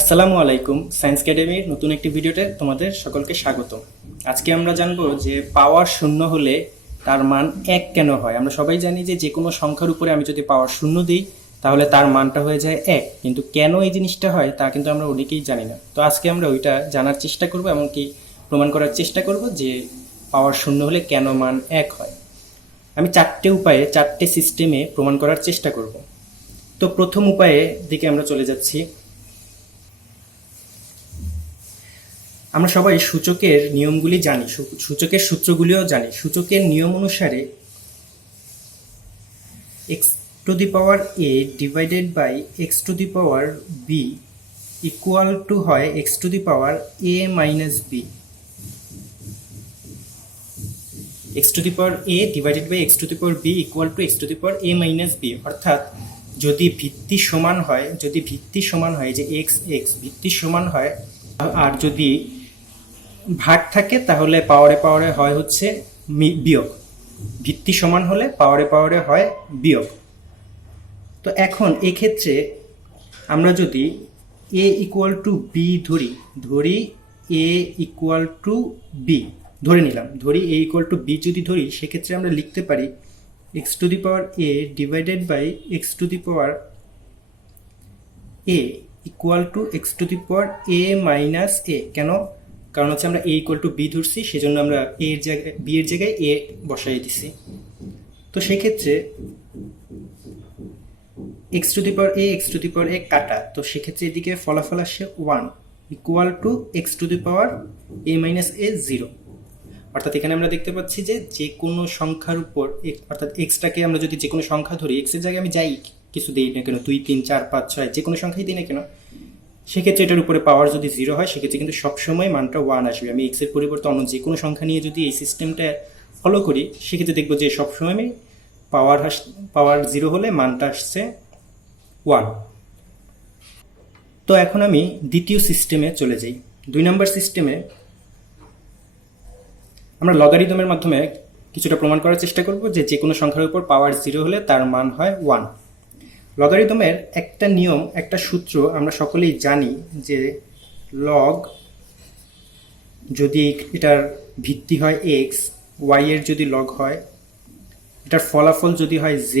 আসসালামু আলাইকুম। সায়েন্স একাডেমির নতুন একটি ভিডিওতে তোমাদের সকলকে স্বাগত। আজকে আমরা জানবো যে পাওয়ার শূন্য হলে তার মান এক কেন হয়। আমরা সবাই জানি যে কোনো সংখ্যার উপরে আমি যদি পাওয়ার শূন্য দিই তাহলে তার মানটা হয়ে যায় এক, কিন্তু কেন এই জিনিসটা হয় তা কিন্তু আমরা অনেকেই জানি না। তো আজকে আমরা ওইটা জানার চেষ্টা করব, এমনকি প্রমাণ করার চেষ্টা করব যে পাওয়ার শূন্য হলে কেন মান এক হয়। আমি চারটে উপায়ে চারটে সিস্টেমে প্রমাণ করার চেষ্টা করব। তো প্রথম উপায়ে দিকে আমরা চলে যাচ্ছি। আমরা সবাই সূচকের নিয়মগুলি জানি, সূচকের সূত্রগুলিও জানি। সূচকের নিয়ম অনুসারে x to the power a divided by x to the power b equal to হয় x to the power a minus b। x to the power a divided by x to the power b equal to x to the power a minus b। অর্থাৎ যদি ভিত্তি সমান হয়, যে x ভিত্তি সমান হয়, আর যদি ভাগ থাকে তাহলে পাওয়ারে পাওয়ারে হয় হচ্ছে বিয়োগ। ভিত্তি সমান হলে পাওয়ারে পাওয়ারে হয় বিয়োগ। তো এখন এক্ষেত্রে আমরা যদি a ইকুয়াল টু b ধরি a ইকুয়াল টু b ধরে নিলাম, a ইকুয়াল টু b যদি ধরি, সেক্ষেত্রে আমরা লিখতে পারি x to the power a divided by x to the power a equal to x to the power a minus a। কেন? কারণ হচ্ছে আমরা a ইকুয়াল টু b ধরছি, সেজন্য আমরা a এর জায়গায় b এর জায়গায় a বসাই দিছি। তো সেক্ষেত্রে x to the power a কাটা, তো সেক্ষেত্রে এদিকে ফলাফল আসে 1 equal to x to the power a minus a 0। অর্থাৎ এখানে আমরা দেখতে পাচ্ছি যে কোনো সংখ্যার উপর, অর্থাৎ এক্সটাকে আমরা যদি যে কোনো সংখ্যা ধরি, এক্স এর জায়গায় আমি যাই কিছু দিই না কেন, 2 3 4 5 6 যে কোনো সংখ্যাই দিই না কেন, সেক্ষেত্রে এটার উপরে পাওয়ার যদি 0 হয়, সেক্ষেত্রে কিন্তু সবসময় মানটা 1 আসবে। আমি এক্স এর পরিবর্তে অন্য যে কোনো সংখ্যা নিয়ে যদি এই সিস্টেমটা ফলো করি, সেক্ষেত্রে দেখবো যে সবসময় আমি পাওয়ার 0 হলে মানটা আসছে 1। তো এখন আমি দ্বিতীয় সিস্টেমে চলে যাই। 2 নম্বর সিস্টেমে আমরা লগারিদমের মাধ্যমে কিছুটা প্রমাণ করার চেষ্টা করব যে কোনো সংখ্যার উপর পাওয়ার 0 হলে তার মান হয় 1। লগারিদমের একটা নিয়ম, একটা সূত্র আমরা সকলেই জানি যে লগ যদি এটার ভিত্তি হয় x, y এর যদি লগ হয়, এটার ফলাফল যদি হয় z,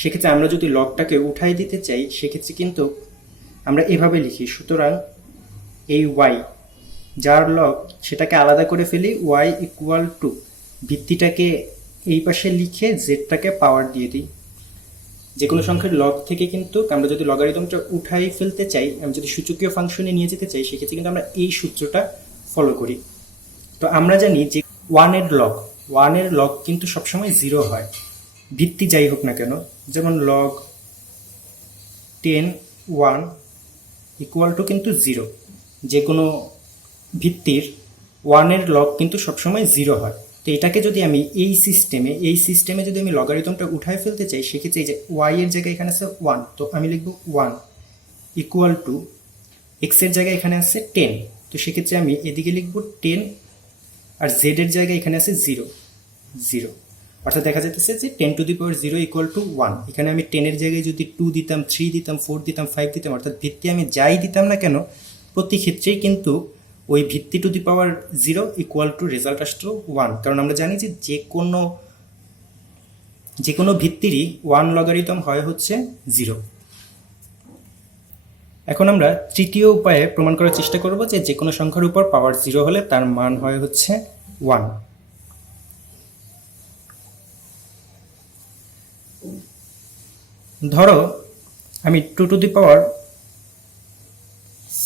সেক্ষেত্রে আমরা যদি লগটাকে উঠাই দিতে চাই, সেক্ষেত্রে কিন্তু আমরা এভাবে লিখি। সুতরাং এই y যার লগ, সেটাকে আলাদা করে ফেলি, y ইকুয়াল টু ভিত্তিটাকে এই পাশে লিখে জেডটাকে পাওয়ার দিয়ে দিই। যে কোনো সংখ্যার লগ থেকে কিন্তু আমরা যদি লগারিদমটা উঠাই ফেলতে চাই, আমি যদি সূচকীয় ফাংশনে নিয়ে যেতে চাই, সেক্ষেত্রে কিন্তু আমরা এই সূত্রটা ফলো করি। তো আমরা জানি যে 1 এর লগ কিন্তু সবসময় 0 হয়, ভিত্তি যাই হোক না কেন। যেমন লগ 10 1 ইকুয়াল টু কিন্তু 0। যে কোনো ভিত্তির 1 এর লগ কিন্তু সবসময় 0 হয়। তো এটাকে যদি আমি এই সিস্টেমে যদি আমি লগারিদমটা উঠায় ফেলতে চাই, সেক্ষেত্রে এই যে y এর জায়গায় এখানে আছে 1, তো আমি লিখব 1 ইকুয়াল টু x এর জায়গায় এখানে আছে 10, তো সেক্ষেত্রে আমি এদিকে লিখব 10, আর z এর জায়গায় এখানে আছে 0। অর্থাৎ দেখা যাচ্ছে যে 10 two the power 0 equal to 1। এখানে আমি 10 এর জায়গায় যদি 2 দিতাম, 3 দিতাম, 4 দিতাম, 5 দিতাম, অর্থাৎ ভিত্তি আমি যাই দিতাম না কেন, প্রতি ক্ষেত্রেই কিন্তু ওই ভিত্তি two the power 0 equal to result আসতো 1। কারণ আমরা জানি যে কোনো ভিত্তিরই 1 লগারিদম হয় হচ্ছে 0। এখন আমরা তৃতীয় উপায়ে প্রমাণ করার চেষ্টা করব যে কোনো সংখ্যার উপর পাওয়ার 0 হলে তার মান হয় হচ্ছে 1। ধরো আমি 2 টু দি পাওয়ার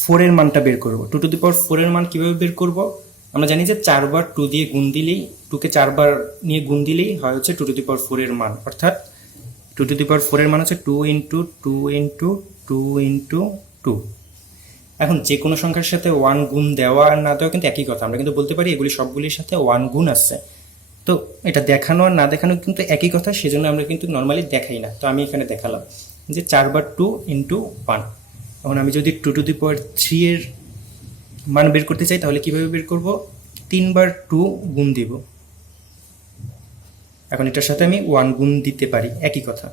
4 এর মানটা বের করব। 2 টু দি পাওয়ার 4 এর মান কিভাবে বের করব? আমরা জানি যে 4 বার 2 দিয়ে গুণ দিলেই, 2 কে 4 বার নিয়ে গুণ দিলেই হয় হচ্ছে 2 টু দি পাওয়ার 4 এর মান। অর্থাৎ 2 টু দি পাওয়ার 4 এর মান হচ্ছে 2 ইন্টু 2 ইন্টু 2 ইন্টু 2। এখন যে কোনো সংখ্যার সাথে 1 গুণ দেওয়া আর না দেওয়া কিন্তু একই কথা। আমরা কিন্তু বলতে পারি এগুলি সবগুলির সাথে 1 গুণ আছে। তো এটা দেখানো আর না দেখানো কিন্তু একই কথা, সেজন্য আমরা কিন্তু নর্মালি দেখাই না। তো আমি এখানে দেখালাম যে 4 বার 2 ইন্টু 1। এখন আমি যদি 2 টু দি পাওয়ার 3 এর মান বের করতে চাই, তাহলে কিভাবে বের করব? 3 বার 2 গুণ দিব। এখন এটার সাথে আমি 1 গুণ দিতে পারি, একই কথা।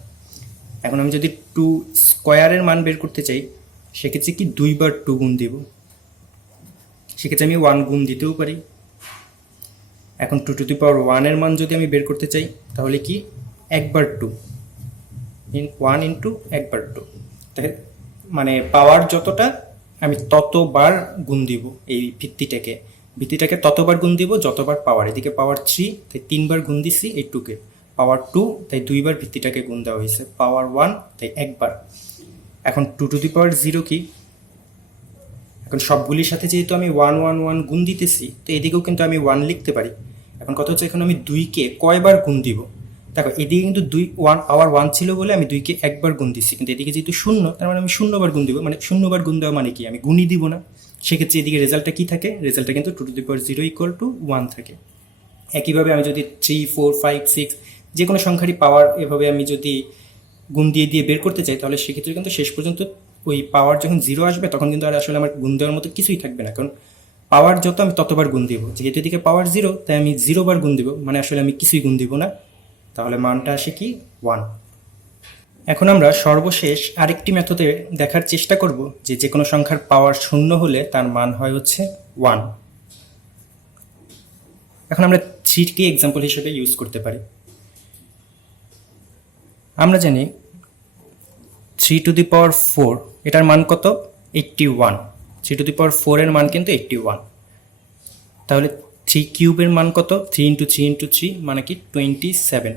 এখন আমি যদি 2 স্কোয়ারের মান বের করতে চাই, সেক্ষেত্রে কি 2 বার 2 গুণ দিব, সেক্ষেত্রে আমি 1 গুণ দিতেও পারি। এখন 2 টু দি পাওয়ার 1 এর মান যদি আমি বের করতে চাই তাহলে কি 1 বার 2 1 ইন্টু 1 বার 2, তাহলে মানে পাওয়ার যতটা আমি ততবার গুণ দিব, এই ভিত্তিটাকে ততবার গুণ দিব যতবার পাওয়ার, এদিকে পাওয়ার 3 তাই 3 বার গুণ দিছি এই 2 কে, পাওয়ার 2 তাই 2 বার ভিত্তিটাকে গুণ দেওয়া হয়েছে, পাওয়ার 1 তাই 1 বার। এখন 2 টু দি পাওয়ার 0 কি, এখন সবগুলির সাথে যেহেতু আমি 1 1 1 গুণ দিতেছি তো এদিকেও কিন্তু আমি 1 লিখতে পারি। এখন কথা হচ্ছে এখন আমি 2কে কয়বার গুণ দিব, দেখো এদিকে কিন্তু 2 1 আওয়ার 1 ছিল বলে আমি 2কে একবার গুণ দিচ্ছি, কিন্তু এদিকে যেহেতু 0 তার মানে আমি 0 বার গুণ দিব, মানে 0 বার গুণ দেওয়া মানে কি আমি গুণই দিব না, সেক্ষেত্রে এদিকে রেজাল্টটা কি থাকে, রেজাল্টটা কিন্তু 2 two the power 0 equal to 1 থাকে। একইভাবে আমি যদি 3 4 5 6 যে কোনো সংখ্যারই পাওয়ার এভাবে আমি যদি গুণ দিয়ে দিয়ে বের করতে চাই তাহলে সেক্ষেত্রে কিন্তু শেষ পর্যন্ত ওই পাওয়ার যখন 0 আসবে তখন কিন্তু আর আসলে আমার গুণ দেওয়ার মতো কিছুই থাকবে না, কারণ পাওয়ার যত আমি ততবার গুণ দিব, যেহেতু এদিকে পাওয়ার 0 তাই আমি 0 বার গুণ দিব, মানে আসলে আমি কিছুই গুণ দিব না, তাহলে মানটা আসে কি 1। এখন আমরা সর্বশেষ আরেকটি মেথডে দেখার চেষ্টা করব যে যে কোনো সংখ্যার পাওয়ার 0 হলে তার মান হয় হচ্ছে 1। এখন আমরা 3 কে এক্সাম্পল হিসেবে ইউজ করতে পারি। আমরা জানি 3 টু দি পাওয়ার 4 এটার মান কত, 81। 3 টু দি পাওয়ার 4 এর মান কিন্তু 81, তাহলে 3 কিউবের মান কত, 3 ইন্টু 3 ইন্টু 3 মানে কি 27।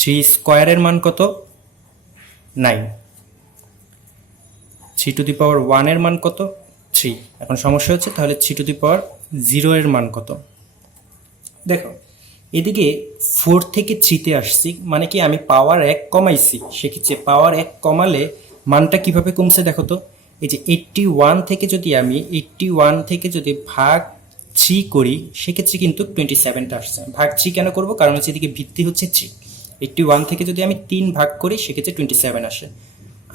3 স্কোয়ারের মান কত, 9। 3 টু দি পাওয়ার 1 এর মান কত, 3। এখন সমস্যা হচ্ছে তাহলে 3 টু দি পাওয়ার 0 এর মান কত। দেখো এদিকে 4 থেকে 3তে আসছি, মানে কি আমি পাওয়ার 1 কমাইছি, সেক্ষেত্রে পাওয়ার 1 কমালে মানটা কিভাবে কমছে দেখো তো, এই যে 81 থেকে যদি আমি 81 থেকে যদি ভাগ 3 করি সেক্ষেত্রে কিন্তু 27টা আসছে। ভাগ 3 কেন করব, কারণ হচ্ছে এদিকে ভিত্তি হচ্ছে 3, 81 থেকে যদি আমি 3 ভাগ করি সেক্ষেত্রে 27 আসে।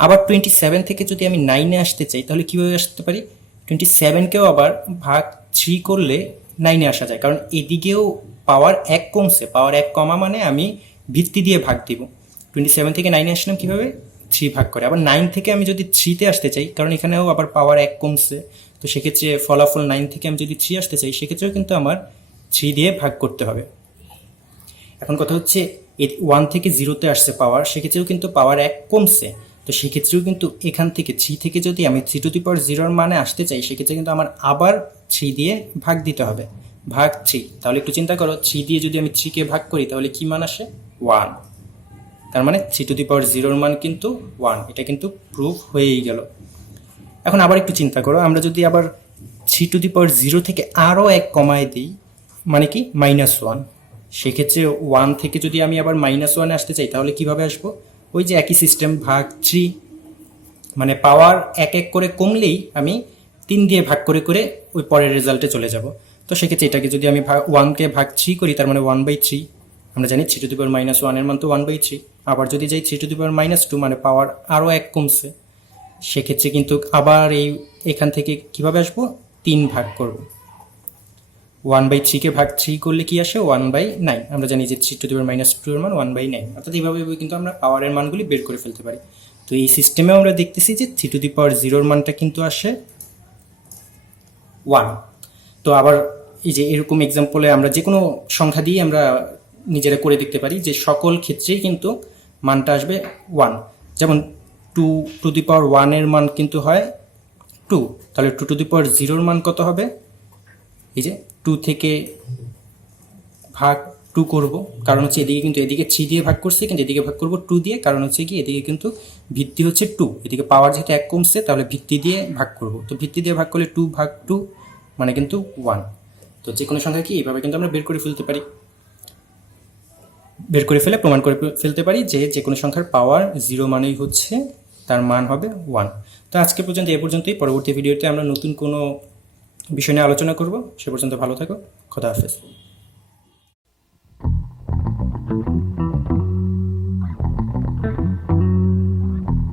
আবার 27 থেকে যদি আমি 9-এ আসতে চাই তাহলে কীভাবে আসতে পারি, 27কেও আবার ভাগ 3 করলে 9-এ আসা যায়, কারণ এদিকেও পাওয়ার 1 কমছে, পাওয়ার 1 কমা মানে আমি ভিত্তি দিয়ে ভাগ দিব। 27 থেকে 9-এ আসলাম কীভাবে, 3 ভাগ করে। আবার 9 থেকে আমি যদি 3-তে আসতে চাই, কারণ এখানেও আবার পাওয়ার 1 কমছে, তো সেক্ষেত্রে ফলাফল 9 থেকে আমি যদি 3 আসতে চাই সেক্ষেত্রেও কিন্তু আমার 3 দিয়ে ভাগ করতে হবে। এখন কথা হচ্ছে 1 থেকে 0-তে আসছে পাওয়ার, সেক্ষেত্রেও কিন্তু পাওয়ার 1 কমছে, তো সেক্ষেত্রেও কিন্তু এখান থেকে 3 থেকে যদি আমি 3 টু দি পাওয়ার 0-এর মানে আসতে চাই সেক্ষেত্রে কিন্তু আমার আবার 3 দিয়ে ভাগ দিতে হবে, ভাগ 3। তাহলে একটু চিন্তা করো, 3 দিয়ে যদি আমি 3কে ভাগ করি তাহলে কি মান আসে, 1। তার মানে 3 টু দি পাওয়ার 0-এর মান কিন্তু 1, এটা কিন্তু প্রুফ হয়েই গেল। এখন আবার একটু চিন্তা করো, আমরা যদি আবার 3 টু দি পাওয়ার 0 থেকে আরও 1 কমায় দিই, মানে কি -1, সেক্ষেত্রে 1 থেকে যদি আমি আবার -1-এ আসতে চাই তাহলে কিভাবে আসবো, ওই যে একই সিস্টেম, ভাগ 3, মানে পাওয়ার 1 1 করে কমলেই আমি 3 দিয়ে ভাগ করে করে ওই পরের রেজাল্টে চলে যাব। তো সেক্ষেত্রে এটাকে যদি আমি 1কে ভাগ 3 করি তার মানে 1/3, আমরা জানি 3 টু দি পাওয়ার -1 এর মান তো 1/3। আবার যদি যাই 3 টু দি পাওয়ার -2 মানে পাওয়ার আরও 1 কমছে, সেক্ষেত্রে কিন্তু আবার এখান থেকে কিভাবে আসবো, 3 ভাগ করব। 1/3কে ভাগ 3 করলে কি আসে, 1/9। আমরা জানি যে 3 টু দি পাওয়ার -2 এর মান 1/9, অর্থাৎ এইভাবে কিন্তু আমরা পাওয়ারের মানগুলি বের করে ফেলতে পারি। তো এই সিস্টেমেও আমরা দেখতেছি যে 3 টু দি পাওয়ার 0-এর মানটা কিন্তু আসে 1। তো আবার এই যে এরকম এক্সাম্পলে আমরা যে কোনো সংখ্যা দিয়ে আমরা নিজেরা করে দেখতে পারি যে সকল ক্ষেত্রেই কিন্তু মানটা আসবে 1। যেমন 2 টু দি পাওয়ার 1-এর মান কিন্তু হয় 2, তাহলে 2 টু দি পাওয়ার 0-এর মান কত হবে, এই যে 2 থেকে ভাগ 2 করব, কারণ হচ্ছে এদিকে কিন্তু এদিকে 3 দিয়ে ভাগ করছি, কিন্তু এদিকে ভাগ করব 2 দিয়ে, কারণ হচ্ছে কি এদিকে কিন্তু ভিত্তি হচ্ছে 2, এদিকে পাওয়ার যেহেতু 1 কমছে তাহলে ভিত্তি দিয়ে ভাগ করব, তো ভিত্তি দিয়ে ভাগ করলে 2 ভাগ 2 মানে কিন্তু 1। তো যে কোনো সংখ্যা কি এইভাবে কিন্তু আমরা বের করে ফেলতে পারি, বের করে ফেলে প্রমাণ করে ফেলতে পারি যে যে কোনো সংখ্যার পাওয়ার 0 মানেই হচ্ছে তার মান হবে 1। তো আজকে পর্যন্ত এ পর্যন্তই, পরবর্তী ভিডিওতে আমরা নতুন কোনো বিষয় নিয়ে আলোচনা করব। সে পর্যন্ত ভালো থাকো, খোদা হাফেজ।